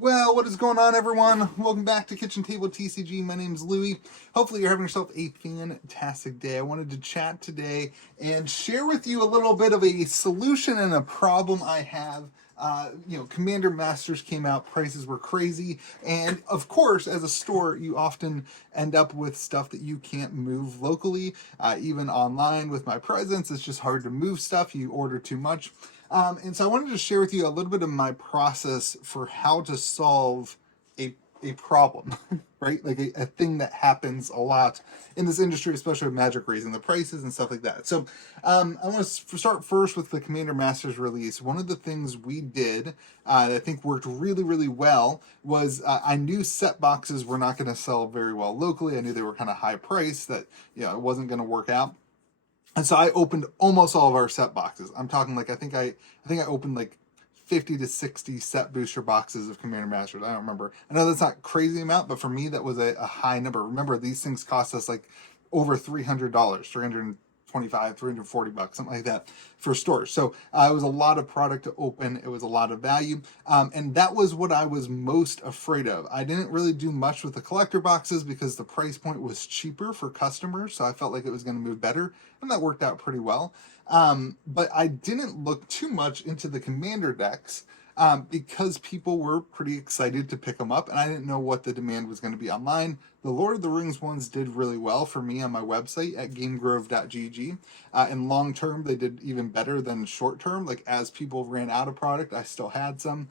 Well, what is going on, everyone? Welcome back to Kitchen Table TCG. My name's Louie. Hopefully you're having yourself a fantastic day. I wanted to chat today and share with you a little bit of a solution and a problem I have. Commander Masters came out, prices were crazy, and of course, as a store, you often end up with stuff that you can't move locally. Even online with my presence, it's just hard to move stuff. You order too much. And so I wanted to share with you a little bit of my process for how to solve a problem, right? Like a thing that happens a lot in this industry, especially with Magic raising the prices and stuff like that. So I want to start first with the Commander Masters release. One of the things we did that I think worked really, really well was I knew set boxes were not going to sell very well locally. I knew they were kind of high priced, that it wasn't going to work out. And so I opened almost all of our set boxes. I'm talking like I think I opened like 50 to 60 set booster boxes of Commander Masters. I don't remember. I know that's not a crazy amount, but for me that was a high number. Remember, these things cost us like over $300, $325, $340, something like that for stores. So it was a lot of product to open. It was a lot of value. And that was what I was most afraid of. I didn't really do much with the collector boxes because the price point was cheaper for customers. So I felt like it was going to move better. And that worked out pretty well. But I didn't look too much into the Commander decks because people were pretty excited to pick them up, and I didn't know what the demand was going to be online. The Lord of the Rings ones did really well for me on my website at gamegrove.gg. And long term, they did even better than short term. Like as people ran out of product, I still had some.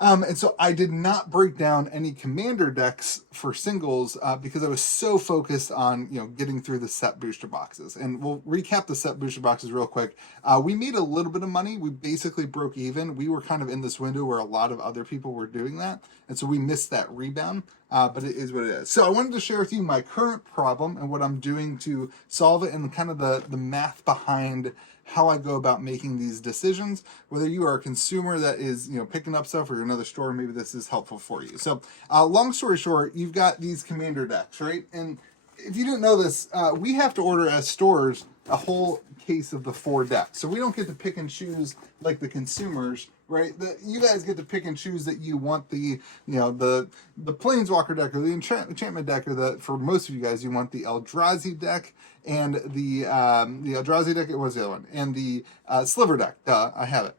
And so I did not break down any Commander decks for singles because I was so focused on getting through the set booster boxes. And we'll recap the set booster boxes real quick. We made a little bit of money. We basically broke even. We were kind of in this window where a lot of other people were doing that, and so we missed that rebound. But it is what it is. So I wanted to share with you my current problem and what I'm doing to solve it, and kind of the math behind how I go about making these decisions. Whether you are a consumer that is picking up stuff, or you're another store, maybe this is helpful for you. So long story short, you've got these Commander decks, right? And if you didn't know this, we have to order as stores a whole case of the 4 decks. So we don't get to pick and choose like the consumers, right? You guys get to pick and choose that you want the Planeswalker deck or the enchantment deck, or for most of you guys, you want the Eldrazi deck and the Eldrazi deck. It was the other one, and the Sliver deck. I have it.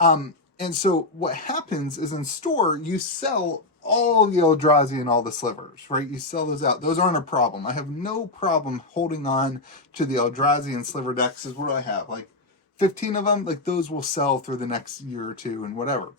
And so what happens is in store, you sell all the Eldrazi and all the Slivers, right? You sell those out. Those aren't a problem. I have no problem holding on to the Eldrazi and Sliver decks. Is what do I have? Like 15 of them. Like those will sell through the next year or two and whatever.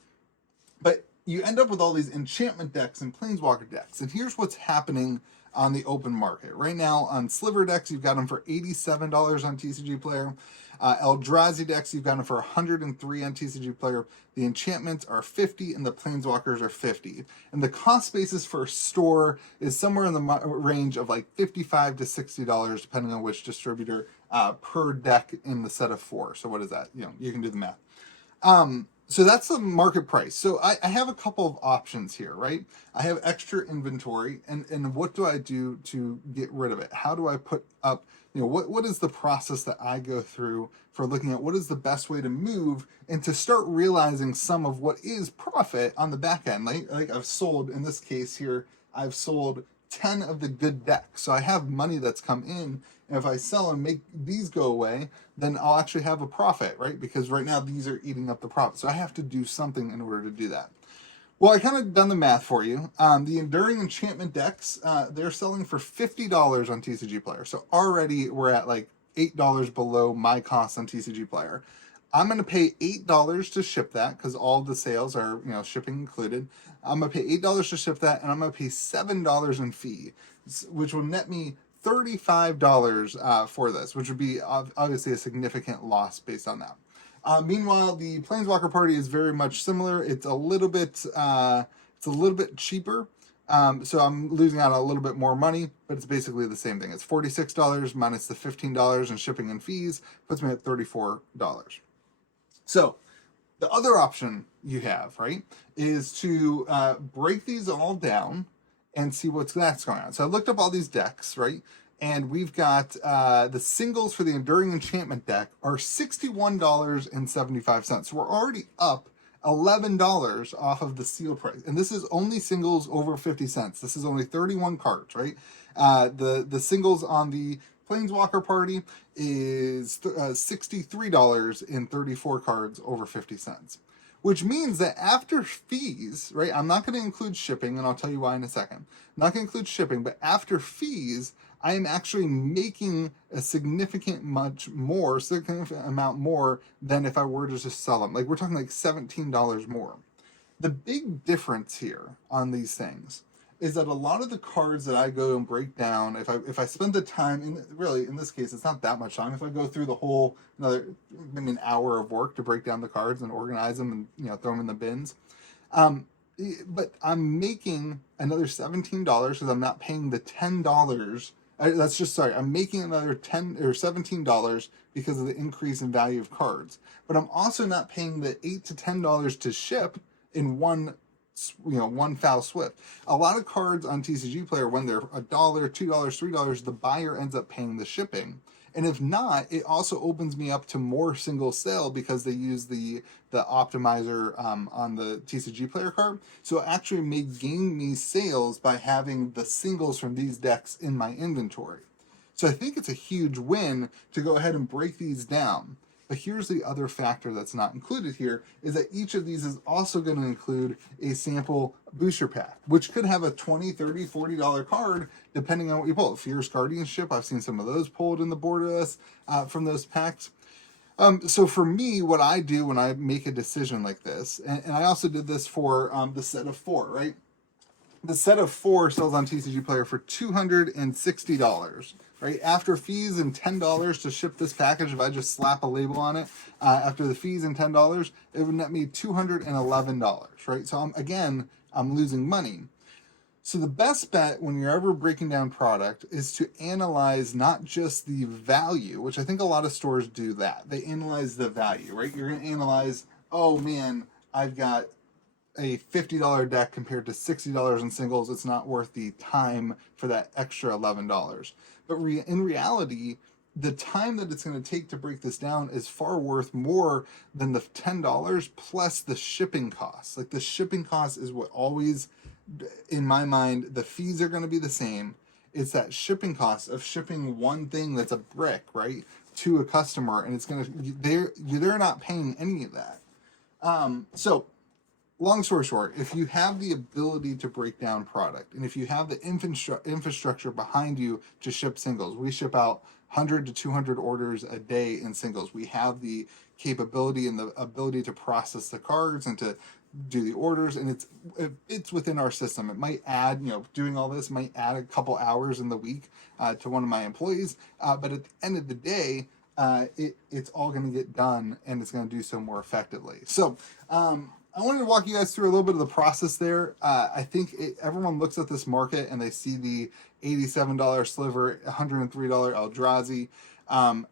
But you end up with all these enchantment decks and Planeswalker decks. And here's what's happening on the open market. Right now on Sliver decks, you've got them for $87 on TCG Player. Eldrazi decks, you've got them for $103 on TCG Player. The enchantments are $50 and the Planeswalkers are $50. And the cost basis for a store is somewhere in the range of like $55 to $60, depending on which distributor, per deck in the set of 4. So what is that? You can do the math. So that's the market price. So I have a couple of options here, right? I have extra inventory, and what do I do to get rid of it? How do I put up, what is the process that I go through for looking at what is the best way to move and to start realizing some of what is profit on the back end? Like I've sold, in this case here, I've sold 10 of the good decks. So I have money that's come in, and if I sell and make these go away, then I'll actually have a profit, right? Because right now these are eating up the profit. So I have to do something in order to do that. Well, I kind of done the math for you. The Enduring Enchantment decks, they're selling for $50 on TCG Player. So already we're at like $8 below my cost on TCG Player. I'm going to pay $8 to ship that because all the sales are, shipping included. I'm going to pay $8 to ship that, and I'm going to pay $7 in fee, which will net me $35 for this, which would be obviously a significant loss based on that. Meanwhile, the Planeswalker party is very much similar. It's a little bit cheaper. So I'm losing out a little bit more money, but it's basically the same thing. It's $46 minus the $15 in shipping and fees, puts me at $34. So the other option you have, right, is to break these all down and see that's going on. So I looked up all these decks, right? And we've got the singles for the Enduring Enchantment deck are $61.75. So we're already up $11 off of the seal price. And this is only singles over 50 cents. This is only 31 cards, right? The singles on the Planeswalker Party is $63 in 34 cards over 50 cents. Which means that after fees, right, I'm not going to include shipping, and I'll tell you why in a second. I'm not going to include shipping, but after fees, I am actually making a significant amount more than if I were to just sell them. Like, we're talking like $17 more. The big difference here on these things is that a lot of the cards that I go and break down, if I spend the time, in this case, it's not that much time. If I go through the whole, maybe an hour of work to break down the cards and organize them and, throw them in the bins. But I'm making another $17 because I'm not paying the $10. I'm making another $10 or $17 because of the increase in value of cards. But I'm also not paying the $8 to $10 to ship in one foul swoop. A lot of cards on TCG Player, when they're $1, $2, $3, the buyer ends up paying the shipping. And if not, it also opens me up to more single sale because they use the optimizer on the TCG Player card. So it actually may gain me sales by having the singles from these decks in my inventory. So I think it's a huge win to go ahead and break these down. But here's the other factor that's not included here, is that each of these is also going to include a sample booster pack, which could have a $20, $30, $40 card, depending on what you pull. Fierce Guardianship, I've seen some of those pulled in the board list from those packs. So for me, what I do when I make a decision like this, and I also did this for the set of 4, right? The set of 4 sells on TCG Player for $260, right? After fees and $10 to ship this package, if I just slap a label on it, after the fees and $10, it would net me $211, right? So I'm losing money. So the best bet when you're ever breaking down product is to analyze not just the value, which I think a lot of stores do that. They analyze the value, right? You're going to analyze, oh man, I've got a $50 deck compared to $60 in singles. It's not worth the time for that extra $11. But in reality, the time that it's going to take to break this down is far worth more than the $10 plus the shipping costs. Like, the shipping cost is what always, in my mind, the fees are going to be the same. It's that shipping cost of shipping one thing that's a brick, right, to a customer, and it's going to, they're not paying any of that. So long story short, if you have the ability to break down product, and if you have the infrastructure behind you to ship singles, we ship out 100 to 200 orders a day in singles. We have the capability and the ability to process the cards and to do the orders, and it's within our system. It might add, doing all this might add a couple hours in the week to one of my employees, but at the end of the day, it's all going to get done, and it's going to do so more effectively. So I wanted to walk you guys through a little bit of the process there. I think everyone looks at this market and they see the $87 Sliver, $103 Eldrazi,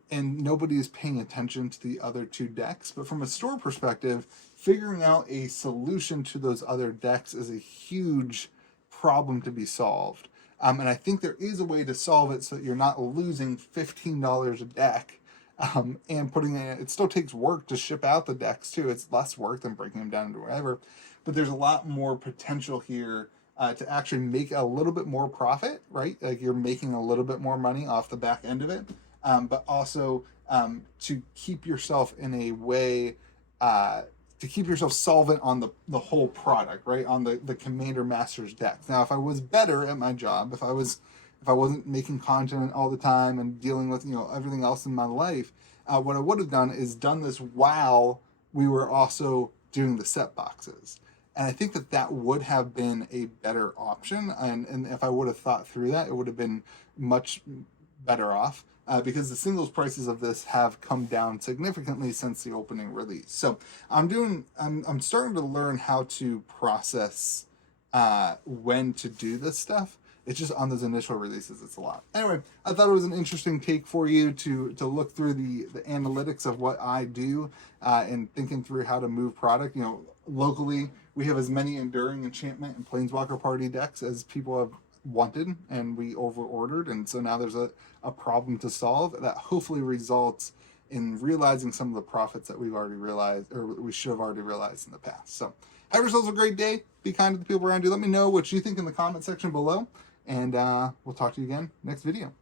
and nobody is paying attention to the other 2 decks. But from a store perspective, figuring out a solution to those other decks is a huge problem to be solved. And I think there is a way to solve it so that you're not losing $15 a deck. And putting it still takes work to ship out the decks too. It's less work than breaking them down into whatever, but there's a lot more potential here to actually make a little bit more profit, right? Like, you're making a little bit more money off the back end of it, but also to keep yourself in a way to keep yourself solvent on the whole product, right? On the Commander Masters decks. Now, if I was better at my job, if I wasn't making content all the time and dealing with, everything else in my life, what I would have done is done this while we were also doing the set boxes. And I think that would have been a better option. And if I would have thought through that, it would have been much better off because the singles prices of this have come down significantly since the opening release. So I'm starting to learn how to process when to do this stuff. It's just on those initial releases, it's a lot. Anyway, I thought it was an interesting take for you to look through the analytics of what I do and thinking through how to move product. Locally, we have as many Enduring Enchantment and Planeswalker Party decks as people have wanted, and we over-ordered, and so now there's a problem to solve that hopefully results in realizing some of the profits that we've already realized, or we should have already realized in the past. So have yourselves a great day. Be kind to the people around you. Let me know what you think in the comment section below, and we'll talk to you again next video.